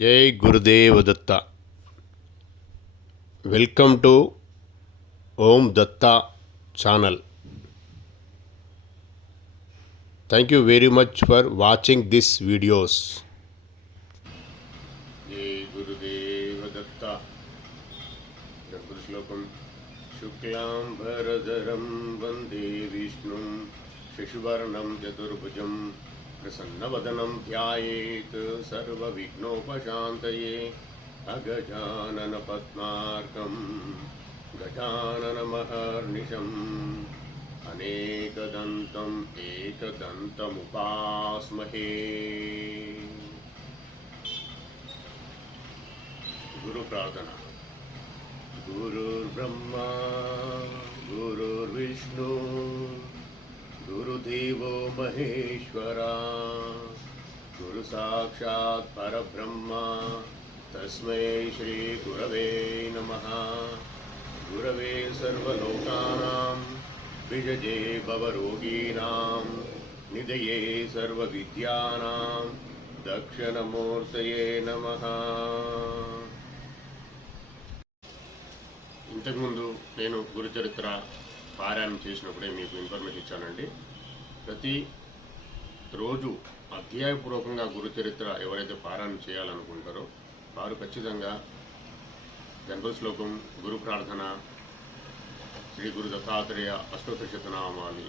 జై Gurudeva Datta. Welcome to Om Datta channel. Thank you very much for watching this videos. జై గురుదేవ దత్త. శ్లోకం శుక్లాంబరధరం వందే విష్ణుం శశివర్ణం చతుర్భుజం. प्रसन्न वदनम ध्यात सर्विघ्नोपात प्रसन्नवदनं ध्यायेत्। सर्वविघ्नोपशान्तये। अगजाननपद्मार्कं गजाननमहर्निशम्। अनेकदन्तम् एकदन्तमुपास्महे गुरुप्रार्थना। गुरुर्ब्रह्मा। మహేశ్వర. గురు సాక్షాత్ పరబ్రహ్మ. తస్మై శ్రీ గురవే నమ. గురవే సర్వలోకానాం. విజయే భవరోగీనాం. సర్వ సర్వవిద్యానాం. దక్షిణమూర్తయే నమః. ఇంతకుముందు నేను గురుచరిత్ర పారాయణం చేసినప్పుడే మీకు ఇన్ఫర్మేషన్ ఇచ్చానండి. ప్రతి రోజు అధ్యాయపూర్వకంగా గురుచరిత్ర ఎవరైతే పారాయణం చేయాలనుకుంటారో వారు ఖచ్చితంగా జన్మ శ్లోకం గురు ప్రార్థన శ్రీ గురు దత్తాత్రేయ అష్టోత్తశతనామాలి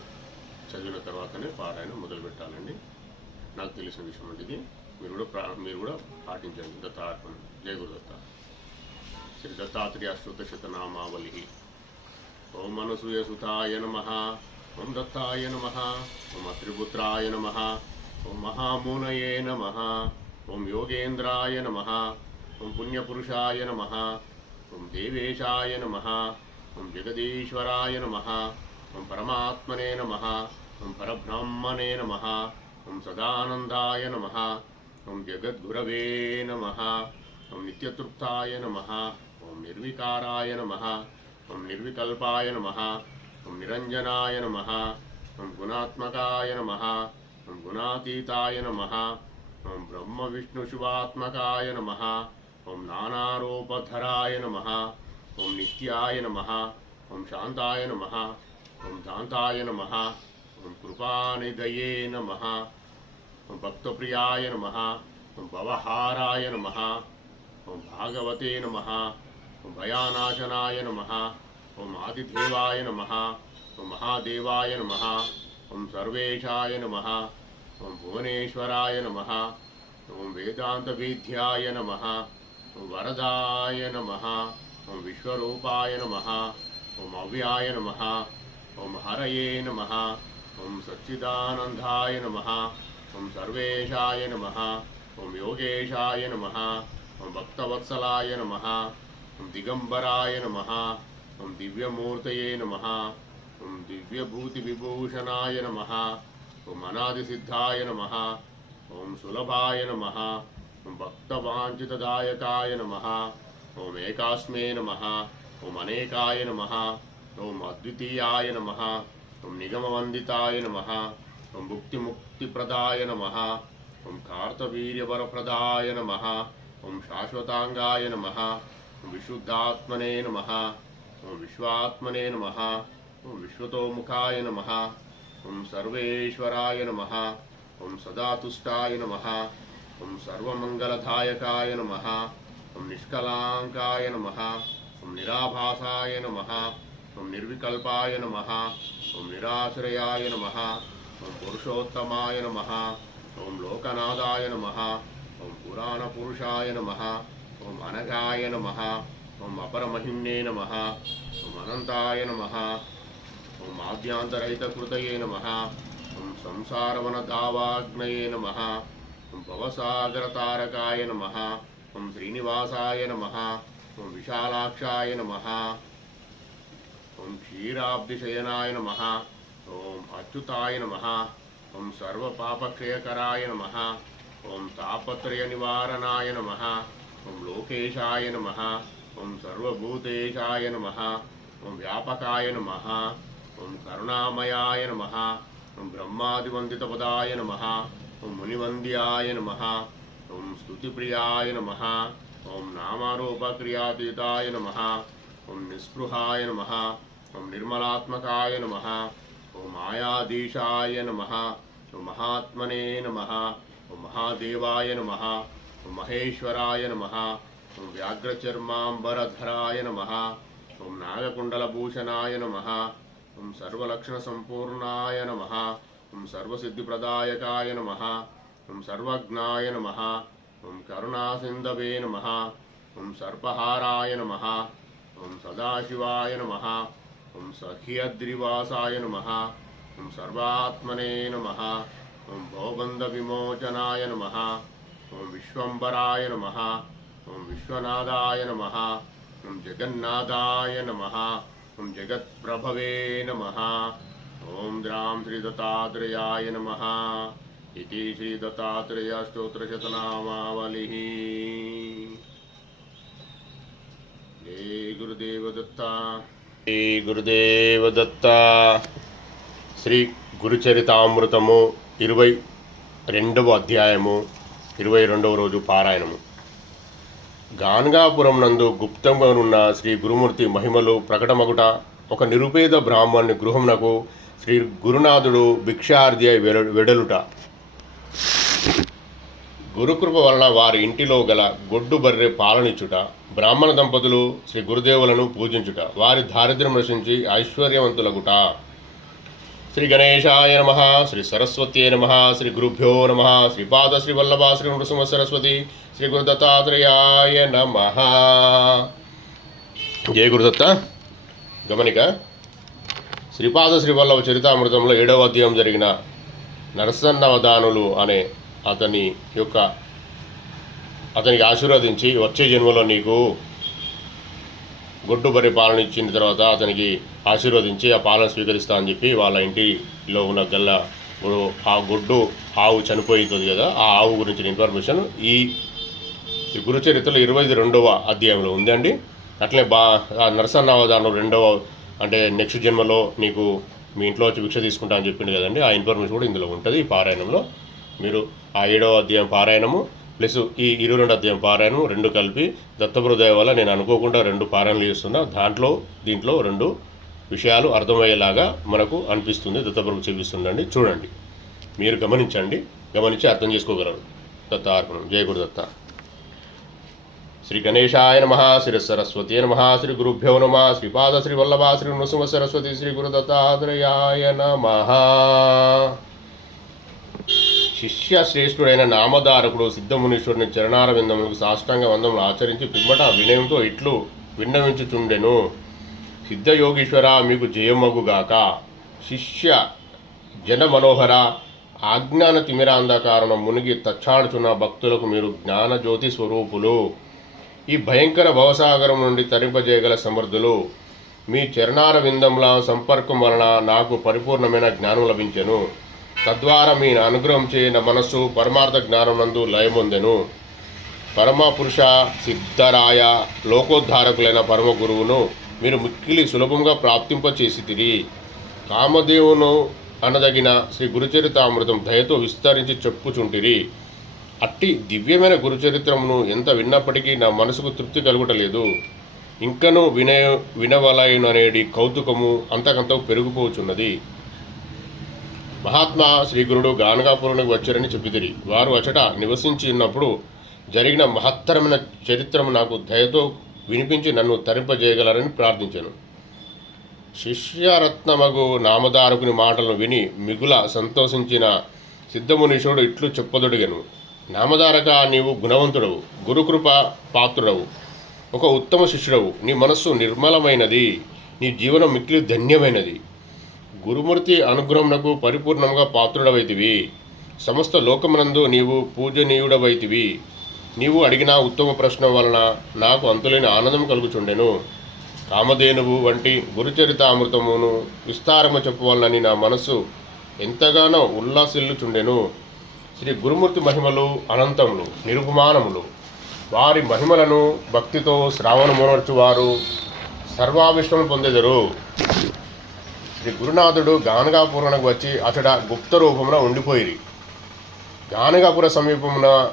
చదివిన తర్వాతనే పారాయణం మొదలుపెట్టాలండి. నాకు తెలిసిన విషయం వంటిది మీరు కూడా ప్రా మీరు కూడా పాటించండి. దత్తార్పణ జయ గురు దత్త శ్రీ దత్తాత్రేయ అష్టోత్తశతనామావళి ఓం మనసూయసుతాయ నమ. ఓం దత్తాయ నమ ఓం అత్రిపుత్రాయ నమ ఓం మహామూనయే నమ ఓం యోగేంద్రాయ నమ ఓం పుణ్యపురుషాయ నమ ఓం దేవేశాయ నమ ఓం జగదీశ్వరాయ నమ ఓం పరమాత్మనే నమ ఓం పరబ్రహ్మణే నమ ఓం సదానందాయ నమ ఓం జగద్గురవే నమ ఓం నిత్యతృప్తాయ నమ ఓం నిర్వికారాయ నమ ఓం నిర్వికల్పాయ నమ ఓం నిరంజనాయ నమ ఓం గుణాత్మకాయ నమ ఓం గుణాతీతాయ నమ ఓం బ్రహ్మ విష్ణు శివాత్మకాయ నమ ఓం నానారూపధరాయ నమ ఓం నిత్యాయ నమ ఓం శాంతాయ నమ ఓం దాంతాయ నమ ఓం కృపానిదయే నమ ఓం భక్తప్రియాయ నమ ఓం భవహారాయ నమ ఓం భాగవతే నమ ఓం భయానాశనాయ నమ ఓం ఆదిదేవాయ నమ ఓం మహాదేవాయ నమ ఓం సర్వేశాయ నమ ఓం భువనేశ్వరాయ నమ ఓం వేదాంతవేద్యాయ నమ ఓం వరదాయ నమ ఓం విశ్వరూపాయ నమ ఓం అవ్యాయ నమ ఓం హరయే నమ ఓం సచ్చిదానందాయ నమ ఓం సర్వేశాయ నమ ఓం యోగేశాయ నమ ఓం భక్తవత్సలాయ నమ ఓం దిగంబరాయ నమ ఓం దివ్యమూర్తయే నమ ఓం దివ్యభూతివిభూషణాయ నమ ఓం అనాదిసిద్ధాయ నమ ఓం సులభాయ నమ ఓం భక్తవాంఛితదాయకాయ నమ ఓం ఏకాస్మే నమ ఓం అనేకాయ నమ ఓం అద్వితీయాయ నమ ఓం నిగమవందితాయ నమ ఓం భుక్తిముక్తిప్రదాయ నమ ఓం కార్తవీర్యవరప్రదాయ నమ ఓం శాశ్వతాంగాయ నమ ఓం విశుద్ధాత్మనే నమ ఓం విశ్వాత్మనే నమ ఓం విశ్వతోముఖాయ నమ ఓం సర్వేశ్వరాయ నమ ఓం సదాతుష్టాయ నమ ఓం సర్వమంగళదాయకాయ నమ ఓం నిష్కలాంకాయ నమ ఓం నిరాభాసాయ నమ ఓం నిర్వికల్పాయ నమ ఓం నిరాశ్రయాయ నమ ఓం పురుషోత్తమాయ నమ ఓం లోకనాథాయ నమ ఓం పురాణపురుషాయ నమ ఓం అనగాయ నమ ఓం అపరమహిమ్నే నమ ఓం అనంతాయ నమ ఓం ఆద్యాంతరహితకృతయే నమ ఓం సంసారవనదావాగ్నయే నమ ఓం భవసాగరతారకాయ నమ ఓం శ్రీనివాసాయ నమ ఓం విశాలాక్షాయ నమ ఓం క్షీరాబ్దిశయనాయ నమ ఓం అచ్యుతాయ నమ ఓం సర్వపాపక్షయకరాయ నమ ఓం తాపత్రయ నివారణాయ నమ ఓం లోకేశాయ నమ ఓం సర్వభూతేశాయ నమ ఓం వ్యాపకాయ నమ ఓం కరుణామయాయ నమ ఓం బ్రహ్మాదివందితపదాయ నమ ఓం మునివంద్యాయ నమ ఓం స్తుతిప్రియాయ నమ ఓం నామారూపక్రియాతీతాయ నమ ఓం నిస్పృహాయ నమ ఓం నిర్మలాత్మకాయ నమ ఓం మాయాధీశాయ నమ ఓం మహాత్మనే నమ ఓం మహాదేవాయ నమ ఓం మహేశ్వరాయ నమ ఓం వ్యాఘ్రచర్మాంబరధరాయ నమ ఓం నాగకుండలభూషణాయ నమ ఓం సర్వలక్షణసంపూర్ణాయ నమ ఓం సర్వసిద్ధిప్రదాయకాయ నమ ఓం సర్వజ్ఞాయ నమ ఓం కరుణాసింధవే నమ ఓం సర్పహారాయ నమ ఓం సదాశివాయ నమ ఓం సహ్యద్రివాసాయ నమ ఓం సర్వాత్మనే నమ ఓం భోబంధవిమోచనాయ నమ ఓం విశ్వంబరాయ నమ ఓం విశ్వనాథాయ నమ. ఓం జగన్నాథాయ నమ. ఓం జగత్ప్రభవే నమ. ఓం ద్రాం శ్రీదత్తాత్రేయాయ నమ. ఇది శ్రీదత్తాత్రేయస్తోత్రశతనామావళి. జై గురుదేవదత్త. శ్రీ గురుదేవదత్త. శ్రీ గురుచరితామృతము ఇరవై రెండవ అధ్యాయము ఇరవై రెండవ రోజు పారాయణము. గాన్గాపురం నందు గుప్తంగా ఉన్న శ్రీ గురుమూర్తి మహిమలు ప్రకటమగుట ఒక నిరుపేద బ్రాహ్మణుని గృహమునకు శ్రీ గురునాథుడు భిక్షార్థి అయి వెడ- వెడలుట. గురుకృప వలన వారి ఇంటిలో గల గొడ్డు బర్రె పాలనిచ్చుట బ్రాహ్మణ దంపతులు శ్రీ గురుదేవులను పూజించుట వారి దారిద్ర్యం నశించి ఐశ్వర్యవంతులగుట. శ్రీ గణేశాయ నమ శ్రీ సరస్వత్యే నమ శ్రీ గురుభ్యో నమ శ్రీపాద శ్రీ వల్లభ శ్రీ నృసింహ సరస్వతి శ్రీ గురుదత్తాత్రేయాయ నమ జయ గురుదత్త గమనిక శ్రీపాద శ్రీవల్లభ చరితామృతంలో ఏడవ అధ్యాయం జరిగిన నరసన్నవదానులు అనే అతని యొక్క అతనికి ఆశీర్వదించి వచ్చే జన్మలో నీకు గొడ్డు బరి పాలన ఇచ్చిన తర్వాత అతనికి ఆశీర్వదించి ఆ పాలన స్వీకరిస్తా అని చెప్పి వాళ్ళ ఇంటిలో ఉన్న గల్ల ఆ గొడ్డు ఆవు చనిపోతుంది కదా ఆ ఆవు గురించిన ఇన్ఫర్మేషన్ ఈ గురుచరిత్రలో ఇరవై రెండవ అధ్యాయంలో ఉందండి అట్లే బా నరసన్నావధానం రెండవ అంటే నెక్స్ట్ జన్మలో నీకు మీ ఇంట్లో వచ్చి భిక్ష తీసుకుంటా అని చెప్పింది కదండి ఆ ఇన్ఫర్మేషన్ కూడా ఇందులో ఉంటుంది ఈ పారాయణంలో. మీరు ఆ ఏడవ అధ్యాయం పారాయణము ప్లస్ ఈ ఇరవై రెండు అధ్యాయం పారాయణం రెండు కలిపి దత్తప్రదయ వల్ల నేను అనుకోకుండా రెండు పారాయణలు చేస్తున్నా. దాంట్లో దీంట్లో రెండు విషయాలు అర్థమయ్యేలాగా మనకు అనిపిస్తుంది దత్తప్రభు చూపిస్తుందండి. చూడండి. మీరు గమనించండి. గమనించి అర్థం చేసుకోగలరు. దత్త అర్పణం జయ దత్త. శ్రీ గణేశాయ నమ. శ్రీ సరస్వతి నమ. శ్రీ గురుభ్యో నమ. శ్రీపాద శ్రీ వల్లభ శ్రీ నృసింహ సరస్వతి శ్రీ గురు దత్తాత్రేయాయ నమ. శిష్య శ్రేష్ఠుడైన నామధారకుడు సిద్ధమునీశ్వరుని చరణారవిందములకు సాష్టాంగ వందములు ఆచరించి పిమ్మట వినయంతో ఇట్లు విన్నవించుచుండెను. సిద్ధయోగీశ్వర మీకు జయమగుగాక. శిష్య జన మనోహర ఆజ్ఞాన తిమిరాంధకారణ మునిగి తచ్చాడుచున్న భక్తులకు మీరు జ్ఞానజ్యోతి స్వరూపులు. ఈ భయంకర భవసాగరం నుండి తరింపజేయగల సమర్థులు. మీ చరణార విందంల సంపర్కం వలన నాకు పరిపూర్ణమైన జ్ఞానం లభించెను. తద్వారా మీ అనుగ్రహం చేయన మనస్సు పరమార్థ జ్ఞానం నందు లయమొందెను. పరమ పురుష సిద్ధరాయ లోకోద్ధారకులైన పరమ గురువును మీరు మిక్కిలి సులభంగా ప్రాప్తింపచేసి తిరిగి కామదేవును అనదగిన శ్రీ గురుచరితామృతం దయతో విస్తరించి చెప్పుచుంటిరి. అట్టి దివ్యమైన గురుచరిత్రమును ఎంత విన్నప్పటికీ నా మనసుకు తృప్తి కలుగుటలేదు. ఇంకనూ వినయ వినవలయననేది కౌతుకము అంతకంత పెరిగిపోచున్నది. మహాత్మా శ్రీగురుడు గానగాపురానికి వచ్చారని చెప్పిదిరి వారు అచట నివసించి ఉన్నప్పుడు జరిగిన మహత్తరమైన చరిత్రము నాకు దయతో వినిపించి నన్ను తరింపజేయగలరని ప్రార్థించాను. శిష్యరత్నమగు నామదారకుని మాటలను విని మిగుల సంతోషించిన సిద్ధమునీశ్వరుడు ఇట్లు చెప్పదొడిగను. నామదారక నీవు గుణవంతుడవు గురుకృప పాత్రుడవు ఒక ఉత్తమ శిష్యుడవు. నీ మనస్సు నిర్మలమైనది నీ జీవనం మిక్కిలి ధన్యమైనది. గురుమూర్తి అనుగ్రహమునకు పరిపూర్ణంగా పాత్రుడవైతివి. సమస్త లోకమునందు నీవు పూజనీయుడవైతివి. నీవు అడిగిన ఉత్తమ ప్రశ్న వలన నాకు అంతులేని ఆనందం కలుగుచుండెను. కామధేనువు వంటి గురుచరిత అమృతమును విస్తారము చెప్పవలనని నా మనసు ఎంతగానో ఉల్లాసిల్లుచుండెను. శ్రీ గురుమూర్తి మహిమలు అనంతములు నిరుపమానములు. వారి మహిమలను భక్తితో శ్రావణమునర్చువారు సర్వావిష్టము పొందెదరు. శ్రీ గురునాథుడు గానగాపురానికి వచ్చి అతడ గుప్త రూపంలో ఉండిపోయి గానగాపుర సమీపమున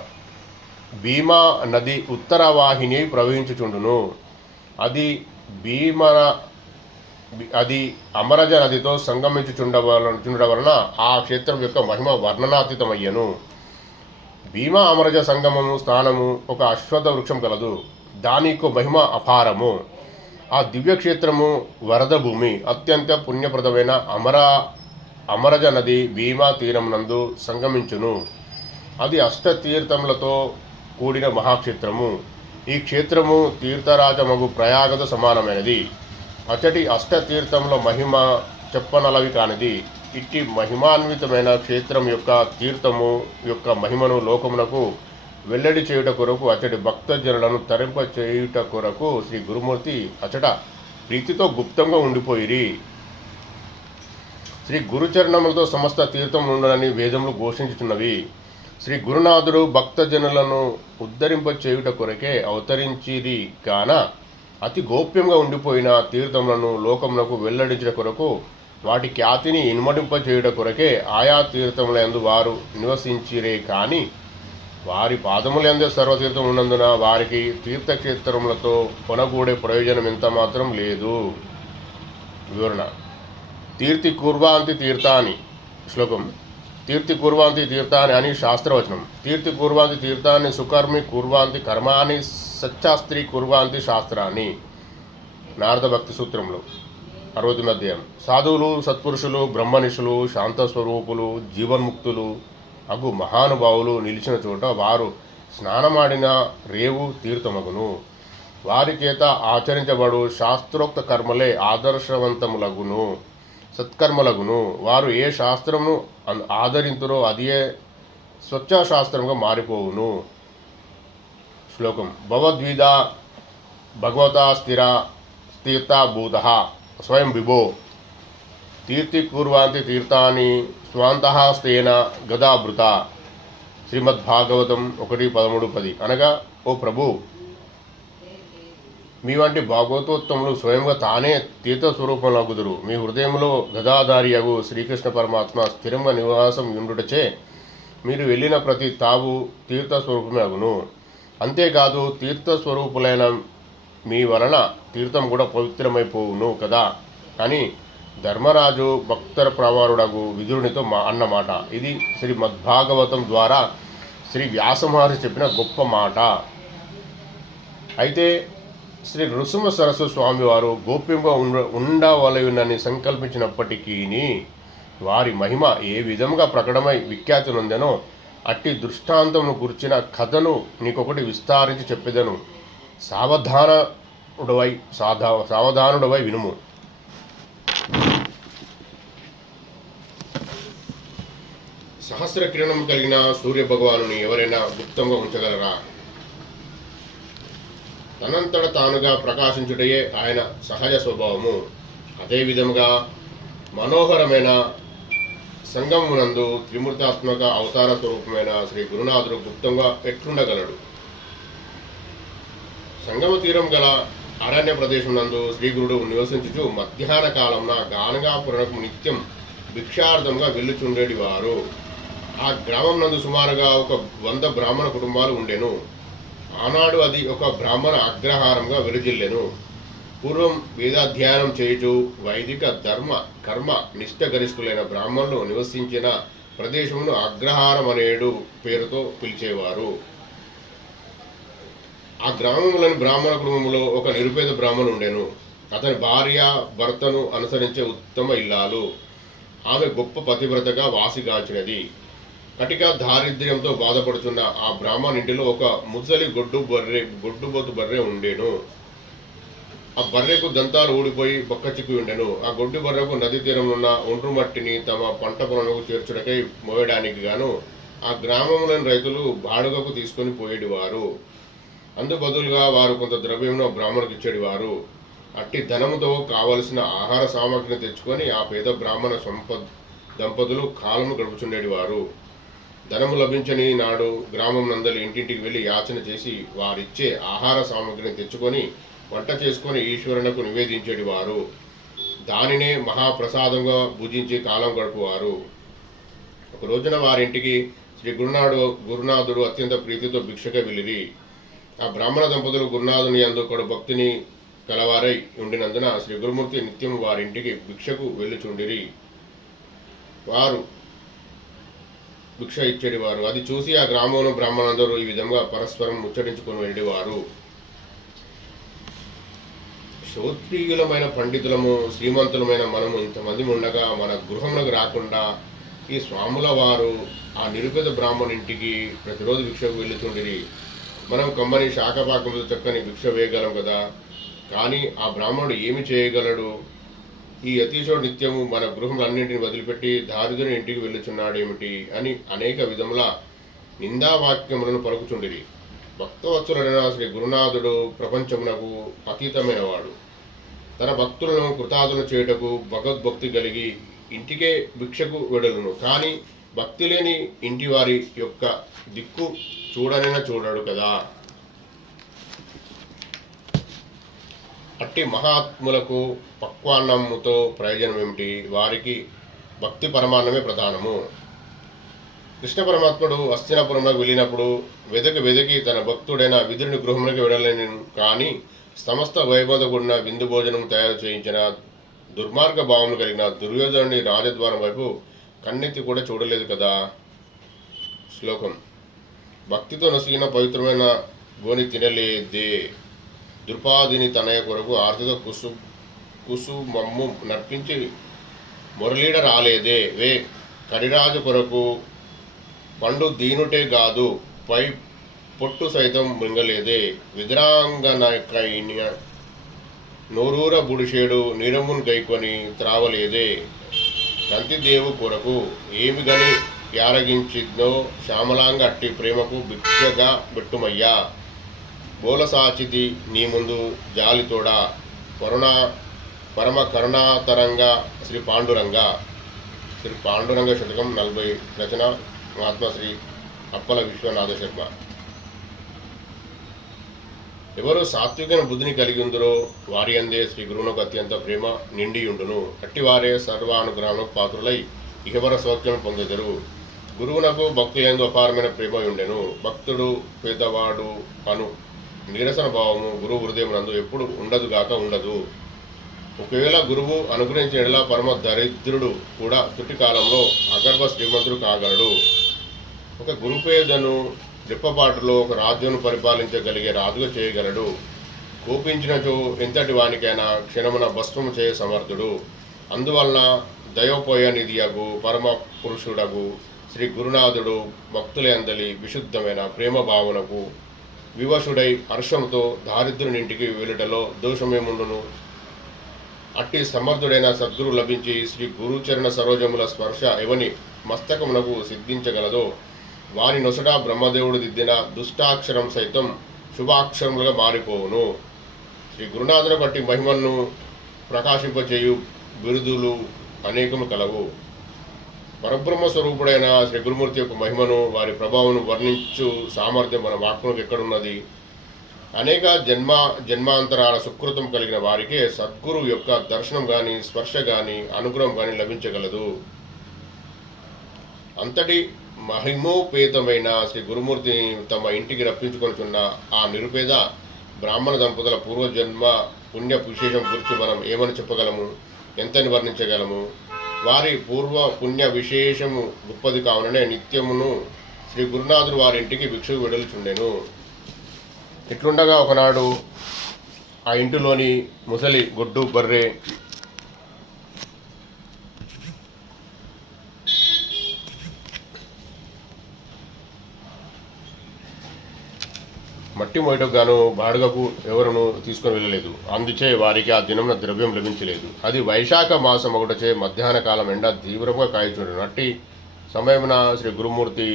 భీమా నది ఉత్తర వాహిని ప్రవహించుచుండును. అది భీమ అది అమరజ నదితో సంగమించుచుండవల చుండడం వలన ఆ క్షేత్రం యొక్క మహిమ వర్ణనాతీతమయ్యను. భీమా అమరజ సంగమము స్థానము ఒక అశ్వత్థ వృక్షం కలదు. దాని యొక్క మహిమ అపారము. ఆ దివ్యక్షేత్రము వరద భూమి అత్యంత పుణ్యప్రదమైన అమర అమరజ నది భీమా తీరం నందు సంగమించును. అది అష్టతీర్థములతో కూడిన మహాక్షేత్రము. ఈ క్షేత్రము తీర్థరాజమగు ప్రయాగతో సమానమైనది. అచటి అష్టతీర్థముల మహిమ చెప్పనలవి కానిది. ఇట్టి మహిమాన్వితమైన క్షేత్రం యొక్క తీర్థము యొక్క మహిమను లోకమునకు వెల్లడి చేయుట కొరకు అతడి భక్తజనులను తరింప చేయుట కొరకు శ్రీ గురుమూర్తి అతడ ప్రీతితో గుప్తంగా ఉండిపోయిరి. శ్రీ గురుచరణములతో సమస్త తీర్థం ఉండనని వేదములు ఘోషించుచున్నవి. శ్రీ గురునాథుడు భక్తజనులను ఉద్ధరింప చేయుట కొరకే అవతరించిరి కాన అతి గోప్యంగా ఉండిపోయిన తీర్థములను లోకములకు వెల్లడించిన కొరకు వాటి ఖ్యాతిని ఇనుమడింప చేయుట కొరకే ఆయా తీర్థములందు వారు నివసించిరే కానీ వారి పాదములందే సర్వతీర్థం ఉన్నందున వారికి తీర్థక్షేత్రములతో కొనగూడే ప్రయోజనం ఎంత మాత్రం లేదు. వివరణ. తీర్థి కుర్వాంతి తీర్థాని శ్లోకం. తీర్థి కుర్వాంతి తీర్థాన్ని అని శాస్త్రవచనం. తీర్థి కుర్వాంతి తీర్థాన్ని సుకర్మి కుర్వాంతి కర్మాని సచ్చాస్త్రి కుర్వాంతి శాస్త్రాన్ని. నారద భక్తి సూత్రంలో అరవది అధ్యాయం. సాధువులు సత్పురుషులు బ్రహ్మనిషులు శాంతస్వరూపులు జీవన్ముక్తులు అగు మహానుభావులు నిలిచిన చోట వారు స్నానమాడిన రేవు తీర్థమగును. వారి చేత ఆచరించబడు శాస్త్రోక్త కర్మలే ఆదర్శవంతములగును సత్కర్మలగును. వారు ఏ శాస్త్రమును అన్- ఆదరింతురో అదియే స్వచ్ఛశాస్త్రంగా మారిపోవును. శ్లోకం. భగవద్గీత భగవతా స్థిర తీర్థభూత స్వయం విభో తీర్థి కుర్వాంతి తీర్థాన్ని స్వాంతహాస్తేన గదాభృత. శ్రీమద్భాగవతం ఒకటి పదమూడు పది. అనగా ఓ ప్రభు మీ వంటి భాగవతోత్తములు స్వయంగా తానే తీర్థ స్వరూపంలాగుదురు మీ హృదయంలో గదాధారి అగు శ్రీకృష్ణ పరమాత్మ స్థిరంగా నివాసం ఉండుటచే మీరు వెళ్ళిన ప్రతి తావు తీర్థ స్వరూపమే అగును అంతేకాదు తీర్థ స్వరూపులైన మీ వలన తీర్థం కూడా పవిత్రమైపోవును కదా? అని ధర్మరాజు భక్తర ప్రవరుడగు విదురునితో మా అన్నమాట ఇది శ్రీ మద్భాగవతం ద్వారా శ్రీ వ్యాసమహర్షి చెప్పిన గొప్ప మాట. అయితే శ్రీ నృసింహ సరస్వ స్వామివారు గోప్యంగా ఉండ ఉండవలయునని సంకల్పించినప్పటికీ వారి మహిమ ఏ విధంగా ప్రకటమై విఖ్యాతి నొందెనో అట్టి దృష్టాంతమును గుర్చిన కథను నీకొకటి విస్తారించి చెప్పేదను. సావధానుడవై సాధా సావధానుడవై వినుము. సహస్ర కిరణం కలిగిన సూర్య భగవానుని ఎవరైనా గుప్తంగా ఉంచగలరా? తనంతట తానుగా ప్రకాశించుటయే ఆయన సహజ స్వభావము. అదేవిధముగా మనోహరమైన సంగమునందు త్రిమూర్తాత్మక అవతార స్వరూపమైన శ్రీ గురునాథుడు గుప్తంగా ఎట్లుండగలడు? సంగమ తీరం గల అరణ్య ప్రదేశం నందు శ్రీగురుడు నివసించుచు మధ్యాహ్న కాలంన గానగాపురణకు నిత్యం భిక్షార్థంగా వెళ్ళుచుండేటి వారు ఆ గ్రామం నందు సుమారుగా ఒక వంద బ్రాహ్మణ కుటుంబాలు ఉండెను. ఆనాడు అది ఒక బ్రాహ్మణ అగ్రహారంగా వెలుజిల్లెను పూర్వం వేదాధ్యయనం చేయుచు వైదిక ధర్మ కర్మ నిష్ఠగరిష్ఠులైన బ్రాహ్మణులు నివసించిన ప్రదేశమును అగ్రహారం అనేడు పేరుతో పిలిచేవారు. ఆ గ్రామంలోని బ్రాహ్మణ కుటుంబంలో ఒక నిరుపేద బ్రాహ్మణు ఉండెను. అతని భార్య భర్తను అనుసరించే ఉత్తమ ఇల్లాలు. ఆమె గొప్ప పతివ్రతగా వాసిగాల్చినది కటిక దారిద్ర్యంతో బాధపడుతున్న ఆ బ్రాహ్మణ ఇంటిలో ఒక ముసలి గొడ్డు బర్రె గొడ్డుబొద్దు బర్రె ఉండేను. ఆ బర్రెకు దంతాలు ఊడిపోయి బొక్క చిక్కి ఉండెను. ఆ గొడ్డు బర్రెకు నది తీరంలో ఉన్న ఒండ్రు మట్టిని తమ పంట పొలంలో చేర్చుటకై మోయడానికి గాను ఆ గ్రామంలోని రైతులు బాడుగకు తీసుకొని పోయేటివారు. అందుబదులుగా వారు కొంత ద్రవ్యంను ఆ బ్రాహ్మణునికి ఇచ్చేటివారు. అట్టి ధనముతో కావలసిన ఆహార సామాగ్రిని తెచ్చుకొని ఆ పేద బ్రాహ్మణ సంపద్ దంపతులు కాలము గడుపుచుండేటివారు. ధనము లభించని నాడు గ్రామం నందలి ఇంటింటికి వెళ్ళి యాచన చేసి వారిచ్చే ఆహార సామాగ్రిని తెచ్చుకొని వంట చేసుకొని ఈశ్వరునకు నివేదించేటి వారు. దానినే మహాప్రసాదంగా భుజించి కాలం గడుపువారు. ఒక రోజున వారింటికి శ్రీ గురునాడు గురునాథుడు అత్యంత ప్రీతితో భిక్షగా వెళ్ళిరి. ఆ బ్రాహ్మణ దంపతులు గురునాథుని అందు భక్తిని కలవారై ఉండినందున శ్రీ గురుమూర్తి నిత్యం వారింటికి భిక్షకు వెళ్ళుచుండిరి. వారు భిక్ష ఇచ్చేటివారు అది చూసి ఆ గ్రామంలో బ్రాహ్మణులందరూ ఈ విధంగా పరస్పరం ముచ్చటించుకొని వెళ్ళేవారు. శ్రోత్ప్రియులమైన పండితులము శ్రీమంతులమైన మనము ఇంతమంది ఉండగా మన గృహములకు రాకుండా ఈ స్వాముల వారు ఆ నిరుపేద బ్రాహ్మణింటికి ప్రతిరోజు భిక్షకు వెళ్తుండిరి మనం కమ్మని శాఖపాకములతో చక్కని భిక్ష వేయగలం కదా. కానీ ఆ బ్రాహ్మణుడు ఏమి చేయగలడు? ఈ యతీశుడు నిత్యము మన గృహములన్నింటిని వదిలిపెట్టి దారిద్రుని ఇంటికి వెళ్ళుచున్నాడేమిటి అని అనేక విధముల నిందావాక్యములను పలుకుచుండిరి. భక్తవత్సరుడైన శ్రీ గురునాథుడు ప్రపంచమునకు అతీతమైన వాడు తన భక్తులను కృతాదులు చేయుటకు భగవద్భక్తి కలిగి ఇంటికే భిక్షకు వెడలును. కానీ భక్తి లేని ఇంటి వారి యొక్క దిక్కు చూడనైనా చూడడు కదా. అట్టి మహాత్ములకు పక్వాన్నముతో ప్రయోజనం ఏమిటి వారికి భక్తి పరమాన్నమే ప్రధానము. కృష్ణ పరమాత్ముడు హస్తినాపురంలోకి వెళ్ళినప్పుడు వెదకి వెదకి తన భక్తుడైన విధుడిని గృహంలోకి వెళ్ళలేని కానీ సమస్త వైభవతకున్న విందు భోజనం తయారు చేయించిన దుర్మార్గ భావం కలిగిన దుర్యోధనుని రాజద్వారం వైపు కన్నెత్తి కూడా చూడలేదు కదా? శ్లోకం. భక్తితో నసిగిన పవిత్రమైన గోని తినలేదే. దృపాదిని తనయ కొరకు ఆర్థిక కుసు కుసుమమ్ము నర్పించి మురళీడ రాలేదే వే కడిరాజు కొరకు పండు దీనుటే కాదు పై పొట్టు సైతం మృంగలేదే. విద్రాంగనకైన నూరూర బుడిషేడు నీరమున్ గైకొని త్రావలేదే. నంతిదేవు కొరకు ఏమి గని యారగించిద్నో శ్యామలాంగ అట్టి ప్రేమకు బిచ్చగా బిట్టుమయ్యా. బోలసాచితి నీ ముందు జాలితోడా కరుణ పరమ కరుణాతరంగా శ్రీ పాండురంగ. శ్రీ పాండురంగ శతకం నలభై రచన మహాత్మా శ్రీ అప్పల విశ్వనాథ శర్మ. ఎవరు సాత్వికన బుద్ధిని కలిగి ఉందరో వారి అందే శ్రీ గురువునకు అత్యంత ప్రేమ నిండియుండును. అట్టివారే సర్వానుగ్రహములకు పాత్రులై ఇహవర సౌఖ్యం పొందెదరు. గురువునకు భక్తులందు అపారమైన ప్రేమ ఉండెను. భక్తుడు పేదవాడు అను నీరసన భావము గురువు హృదయమునందు ఎప్పుడు ఉండదు గాక ఉండదు. ఒకవేళ గురువు అనుగ్రహించిన ఎడల పరమ దరిద్రుడు కూడా తుటి కాలంలో అగర్భ శ్రీమంతుడు కాగలడు. ఒక గురుపేదను రెప్పపాటులో ఒక రాజ్యం పరిపాలించగలిగే రాజుగా చేయగలడు. కోపించినచో ఎంతటి వానికైనా క్షణమున భస్మము చేయ సమర్థుడు. అందువలన దయోపోయనిధియగు పరమ పురుషుడగు శ్రీ గురునాథుడు భక్తులందలి విశుద్ధమైన ప్రేమ భావనకు వివశుడై హర్షంతో దారిద్రునింటికి వెళ్ళుటలో దోషమేముండును? అట్టి సమర్థుడైన సద్గురు లభించి శ్రీ గురుచరణ సరోజముల స్పర్శ ఎవని మస్తకమునకు సిద్ధించగలదో? వారి నొసట బ్రహ్మదేవుడు దిద్దిన దుష్టాక్షరం సైతం శుభాక్షరములుగా మారిపోవును. శ్రీ గురునాథుని బట్టి మహిమను ప్రకాశింపచేయు బిరుదులు అనేకము కలవు. పరబ్రహ్మ స్వరూపుడైన శ్రీ గురుమూర్తి యొక్క మహిమను వారి ప్రభావం వర్ణించు సామర్థ్యం మన వాక్కులకు ఎక్కడున్నది? అనేక జన్మ జన్మాంతరాల సుకృతం కలిగిన వారికే సద్గురు యొక్క దర్శనం కానీ స్పర్శ కానీ అనుగ్రహం కానీ లభించగలదు. అంతటి మహిమోపేతమైన శ్రీ గురుమూర్తిని తమ ఇంటికి రప్పించుకొనుచున్న ఆ నిరుపేద బ్రాహ్మణ దంపతుల పూర్వజన్మ పుణ్య విశేషం గురించి మనం ఏమని చెప్పగలము? ఎంతని వర్ణించగలము? వారి పూర్వ పుణ్య విశేషము గొప్పది కావుననే నిత్యమును శ్రీ గురునాథుడు వారింటికి భిక్షకు వెడలుచుండెను. ఇట్లుండగా ఒకనాడు ఆ ఇంటిలోని ముసలి గొడ్డు బర్రె మట్టి మోయటకు గాను బాడుగకు ఎవరును తీసుకొని వెళ్ళలేదు. అందుచే వారికి ఆ దినమున ద్రవ్యం లభించలేదు. అది వైశాఖ మాసం ఒకటచే మధ్యాహ్న కాలం ఎండ తీవ్రంగా కాయచుండు నట్టి సమయమున శ్రీ గురుమూర్తి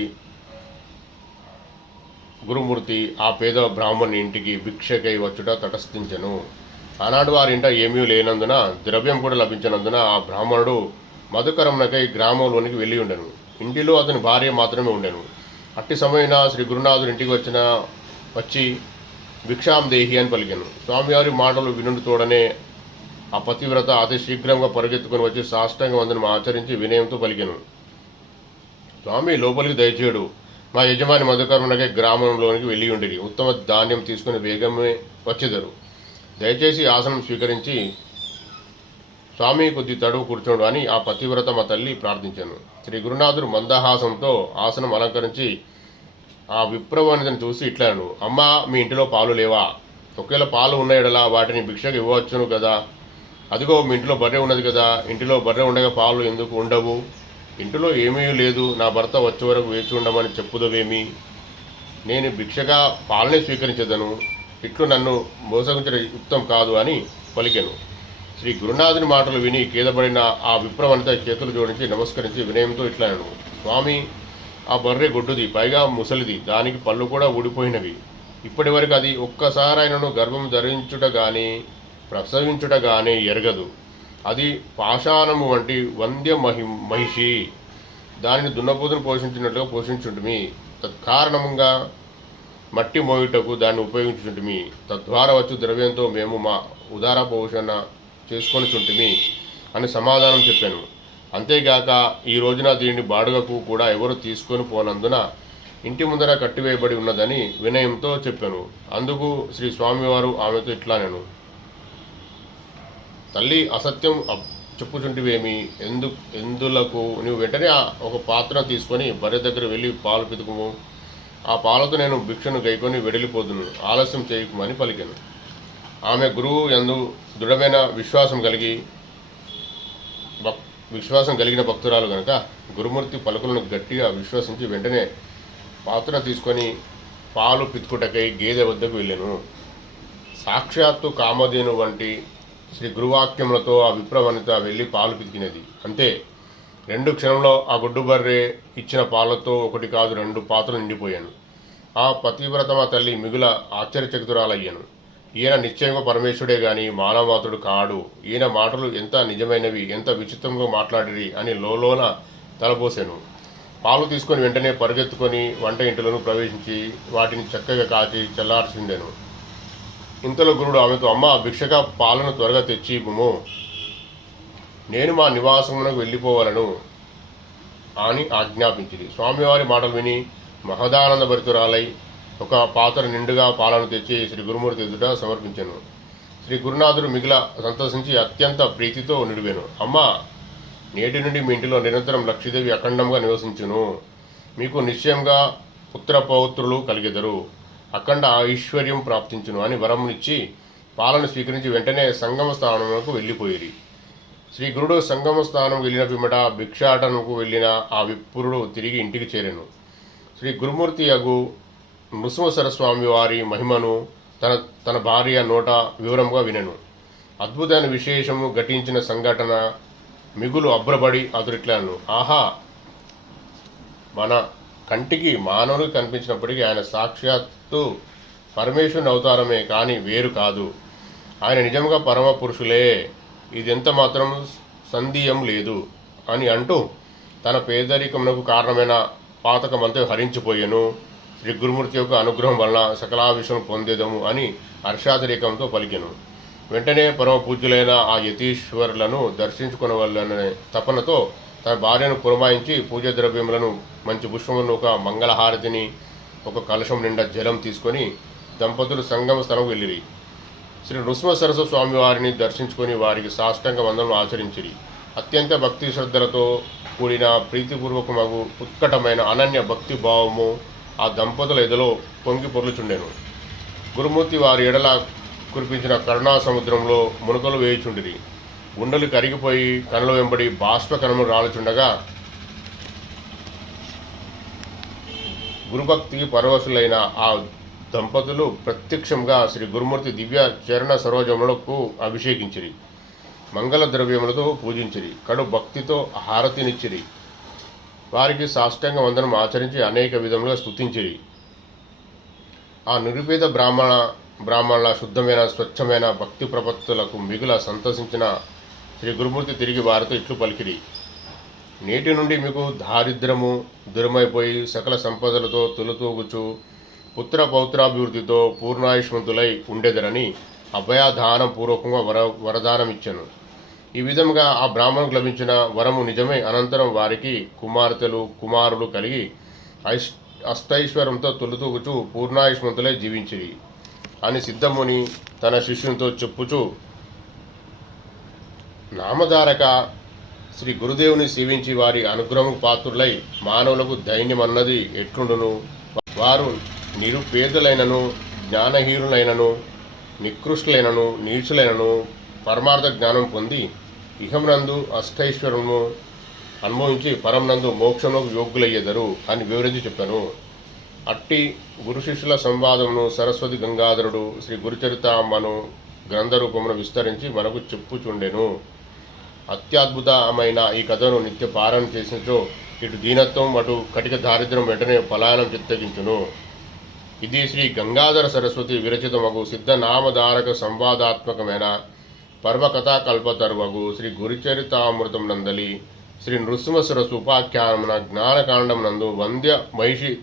గురుమూర్తి ఆ పేద బ్రాహ్మణుని ఇంటికి భిక్షకై వచ్చుట తటస్థించెను. ఆనాడు వారి ఇంట ఏమీ లేనందున ద్రవ్యం కూడా లభించినందున ఆ బ్రాహ్మణుడు మధుకరమునకై గ్రామంలోనికి వెళ్ళి ఉండెను. ఇంటిలో అతని భార్య మాత్రమే ఉండెను. అట్టి సమయన శ్రీ గురునాథుడి ఇంటికి వచ్చిన వచ్చి భిక్షాం దేహి అని పలికాను. స్వామివారి మాటలు వినుడు తోడనే ఆ పతివ్రత అతి శీఘ్రంగా పరిగెత్తుకొని వచ్చి సాష్టంగా వందనం ఆచరించి వినయంతో పలికాను. స్వామి లోపలికి దయచేయడు. మా యజమాని మధుకర్మనకే గ్రామంలోనికి వెళ్ళి ఉండిరి ఉత్తమ ధాన్యం తీసుకుని వేగమే వచ్చేదరు. దయచేసి ఆసనం స్వీకరించి స్వామి కొద్ది తడువు కూర్చోడు అని ఆ పతివ్రత మా తల్లి ప్రార్థించాను. శ్రీ గురునాథుడు మందహాసంతో ఆసనం అలంకరించి ఆ విప్రవనితను చూసి ఇట్లాను అమ్మా మీ ఇంటిలో పాలు లేవా? ఒకవేళ పాలు ఉన్నాయడలా వాటిని భిక్షకు ఇవ్వవచ్చును కదా? అదిగో మీ ఇంటిలో బర్రె ఉన్నది కదా? ఇంటిలో బర్రె ఉండగా పాలు ఎందుకు ఉండవు? ఇంటిలో ఏమీ లేదు. నా భర్త వచ్చే వరకు వేచి ఉండమని చెప్పుదవేమి? నేను భిక్షగా పాలనే స్వీకరించదను. ఇట్లు నన్ను మోసగించడం యుక్తం కాదు అని పలికెను. శ్రీ గురునాథుని మాటలు విని కేదబడిన ఆ విప్రవనిత చేతులు జోడించి నమస్కరించి వినయంతో ఇట్లాను స్వామి ఆ బర్రె గొడ్డుది పైగా ముసలిది. దానికి పళ్ళు కూడా ఊడిపోయినవి. ఇప్పటి వరకు అది ఒక్కసారైనను గర్భం ధరించుట కానీ ప్రసవించుట కానీ ఎరగదు. అది పాషాణము వంటి వంద్య మహి మహిషి. దానిని దున్నపోతును పోషించినట్లుగా పోషించుంటుమి. తత్కారణంగా మట్టి మోయుటకు దాన్ని ఉపయోగించుంటుమి తద్వారా వచ్చు ద్రవ్యంతో మేము మా ఉదార పోషణ చేసుకొని చుంటిమి అని సమాధానం చెప్పాను. అంతేగాక ఈ రోజున దీనిని బాడుగకు కూడా ఎవరు తీసుకొని పోనందున ఇంటి ముందర కట్టివేయబడి ఉన్నదని వినయంతో చెప్పాను. అందుకు శ్రీ స్వామివారు ఆమెతో ఇట్లా నేను తల్లి అసత్యం చెప్పుచుంటివేమి? ఎందు ఎందులకు? నువ్వు వెంటనే ఆ ఒక పాత్ర తీసుకొని బర్రె దగ్గర వెళ్ళి పాలు పితుకుము. ఆ పాలతో నేను భిక్షను గైకొని వెడలిపోదును. ఆలస్యం చేయకుమని పలికాను. ఆమె గురువు ఎందు దృఢమైన విశ్వాసం కలిగి విశ్వాసం కలిగిన భక్తురాలు కనుక గురుమూర్తి పలుకులను గట్టిగా విశ్వసించి వెంటనే పాత్ర తీసుకొని పాలు పితుకుటకై గేదె వద్దకు వెళ్ళాను. సాక్షాత్తు కామధేను వంటి శ్రీ గురువాక్యములతో ఆ విప్రవనిత వెళ్ళి పాలు పితికినది. అంతే రెండు క్షణంలో ఆ గుడ్డు బర్రె ఇచ్చిన పాలతో ఒకటి కాదు రెండు పాత్రలు నిండిపోయాను. ఆ పతివ్రతమ తల్లి మిగుల ఆశ్చర్యచకితురాలయ్యాను. ఈయన నిశ్చయంగా పరమేశ్వరుడే గాని మానవాతుడు కాడు. ఈయన మాటలు ఎంత నిజమైనవి ఎంత విచిత్రంగా మాట్లాడిరి అని లోలోన తలపోసాను పాలు తీసుకొని వెంటనే పరిగెత్తుకొని వంట ఇంటిలోను ప్రవేశించి వాటిని చక్కగా కాచి చల్లార్చిందెను. ఇంతలో గురుడు ఆమెతో అమ్మ భిక్షగా పాలను త్వరగా తెచ్చి ఇవ్వము. నేను మా నివాసమునకు వెళ్ళిపోవాలను అని ఆజ్ఞాపించింది. స్వామివారి మాటలు విని మహదానంద భరితురాలై ఒక పాత్ర నిండుగా పాలను తెచ్చి శ్రీ గురుమూర్తి ఎదుట సమర్పించాను. శ్రీ గురునాథుడు మిగిల సంతోషించి అత్యంత ప్రీతితో నిడివాను అమ్మ నేటి నుండి మీ ఇంటిలో నిరంతరం లక్ష్మీదేవి అఖండంగా నివసించును. మీకు నిశ్చయంగా పుత్ర పౌత్రులు కలిగెదరు. అఖండ ఐశ్వర్యం ప్రాప్తించును అని వరమునిచ్చి పాలను స్వీకరించి వెంటనే సంగమ స్థానంలోకి వెళ్ళిపోయిరి. శ్రీ గురుడు సంగమ స్థానం వెళ్ళిన పిమ్మట భిక్షాటనకు వెళ్ళిన ఆ విప్పురుడు తిరిగి ఇంటికి చేరాను. శ్రీ గురుమూర్తి అగు నృసింహసర స్వామి వారి మహిమను తన తన భార్య నోట వివరంగా వినెను. అద్భుతమైన విశేషము ఘటించిన సంఘటన మిగులు అబ్రబడి అతడిట్లాను ఆహా! మన కంటికి మానవునికి కనిపించినప్పటికీ ఆయన సాక్షాత్తు పరమేశ్వరుని అవతారమే కానీ వేరు కాదు. ఆయన నిజంగా పరమ పురుషులే. ఇదెంత మాత్రం సందేహం లేదు అని అంటూ తన పేదరికమునకు కారణమైన పాతకమంతా హరించిపోయాను. శ్రీ గురుమూర్తి యొక్క అనుగ్రహం వలన సకలావిషయం పొందేదము అని హర్షాతిరేకంతో పలికెను. వెంటనే పరమ పూజ్యులైన ఆ యతీశ్వరులను దర్శించుకునవలనే తపనతో తన భార్యను పురమాయించి పూజ ద్రవ్యములను మంచి పుష్పములను ఒక మంగళహారతిని ఒక కలశం నిండా జలం తీసుకొని దంపతులు సంగమ స్థలం వెళ్ళిరి. శ్రీ నృసింహ సరస్వ స్వామి వారిని దర్శించుకొని వారికి సాష్టంగ వందనం ఆచరించిరి. అత్యంత భక్తి శ్రద్ధలతో కూడిన ప్రీతిపూర్వకమగు ఉత్కటమైన అనన్య భక్తి భావము ఆ దంపతుల ఎదలో పొంగి పొర్లుచుండెను. గురుమూర్తి వారి ఎడల కురిపించిన కరుణా సముద్రంలో మునకలు వేయుచుండిరి. ఉండలు కరిగిపోయి కనుల వెంబడి బాష్ప కణములు రాలుచుండగా గురుభక్తికి పరవశులైన ఆ దంపతులు ప్రత్యక్షంగా శ్రీ గురుమూర్తి దివ్య చరణ సరోజములకు అభిషేకించిరి. మంగళ ద్రవ్యములతో పూజించిరి. కడు భక్తితో హారతినిచ్చిరి. వారికి సాష్టాంగ వందనం ఆచరించి అనేక విధములుగా స్తుతించిరి. ఆ నిరుపేద బ్రాహ్మణ బ్రాహ్మణుల శుద్ధమైన స్వచ్ఛమైన భక్తి ప్రపత్తులకు మిగుల సంతసించిన శ్రీ గురుమూర్తి తిరిగి వారితో ఇట్లు పలికిరి. నేటి నుండి మీకు దారిద్రము దూరమైపోయి సకల సంపదలతో తొలుతూగుచు పుత్ర పౌత్రాభివృద్ధితో పూర్ణాయుష్మంతులై ఉండేదరని అభయదానం పూర్వకంగా వర వరదానం ఇచ్చాను ఈ విధంగా ఆ బ్రాహ్మణుకు లభించిన వరము నిజమే. అనంతరం వారికి కుమార్తెలు కుమారులు కలిగి ఐష్ అష్టైశ్వరంతో తొలుతూగుచు పూర్ణాయుష్మంతులై జీవించిరి. అని సిద్ధముని తన శిష్యునితో చెప్పుచు నామధారక శ్రీ గురుదేవుని సేవించి వారి అనుగ్రహం పాత్రులై మానవులకు ధైన్యమన్నది ఎట్లుండును? వారు నిరుపేదలైనను జ్ఞానహీనులైనను నికృష్టులైనను నీచులైనను పరమార్థ జ్ఞానం పొంది ఇహమునందు అష్టైశ్వరము అనుభవించి పరమనందు మోక్షములకు యోగ్యులయ్యేదరు అని వివరించి చెప్పాను. అట్టి గురు శిష్యుల సంవాదమును సరస్వతి గంగాధరుడు శ్రీ గురుచరితమ్మను గ్రంథ రూపమును విస్తరించి మనకు చెప్పుచుండెను. అత్యద్భుతమైన ఈ కథను నిత్య పారాయణ చేసినచో ఇటు దీనత్వం అటు కటిక దారిద్ర్యం వెంటనే పలాయనం చిత్తగించును. ఇది శ్రీ గంగాధర సరస్వతి విరచితమగు సిద్ధనామధారక సంవాదాత్మకమైన? పర్వకథాకల్పతరువగు శ్రీ గురుచరితామృతం నందలి శ్రీ నృసింహసుర సుపాఖ్యానమున జ్ఞానకాండం నందు వంద్య మహిషి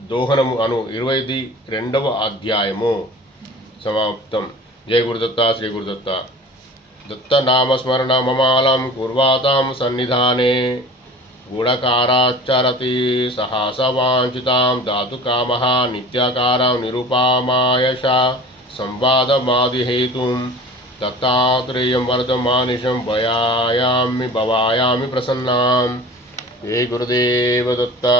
దోహనము అను ఇరవైది రెండవ అధ్యాయము. సమాప్తం. జయ గురుదత్త శ్రీ గురుదత్త. దత్తనామస్మరణ మమాలం కుర్వాతాం సన్నిధానే. గుడకారాచరతి సహాసవాంఛితాం దాతుకామः నిత్యాకారం నిరుపామాయష సంవాదమాదిహేతుం दत्तात्रेयं वर्धमानिशं भयायामि भवायामि प्रसन्नां हे गुरुदेवदत्ता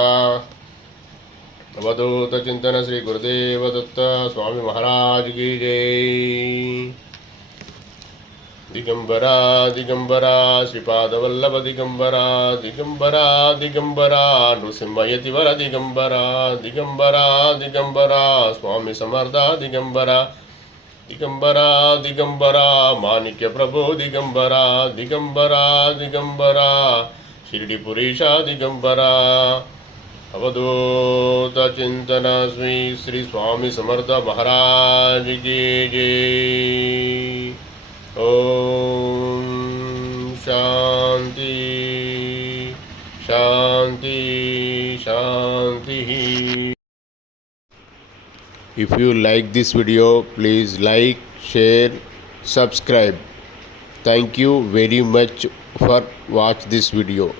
अवधूतचिन्तन श्रीगुरुदेवदत्त स्वामी महाराज की जय दिगंबरा दिगंबरा श्रीपादवल्लभ दिगंबरा दिगंबरा दिगंबरा नृसिंहयति वर दिगंबरा दिगंबरा दिगंबरा स्वामी समर्दा दिगंबरा दिगंबरा दिगंबरा, माणिक्य प्रभो दिगंबरा दिगंबरा दिगंबरा शिरडिपुरीशा दिगंबरा। अवधूत चिंतना श्री स्वामी समर्थ महाराज की जय। ओम शांति शांति शांति। If you like this video, please like, share, subscribe. Thank you very much for watch this video.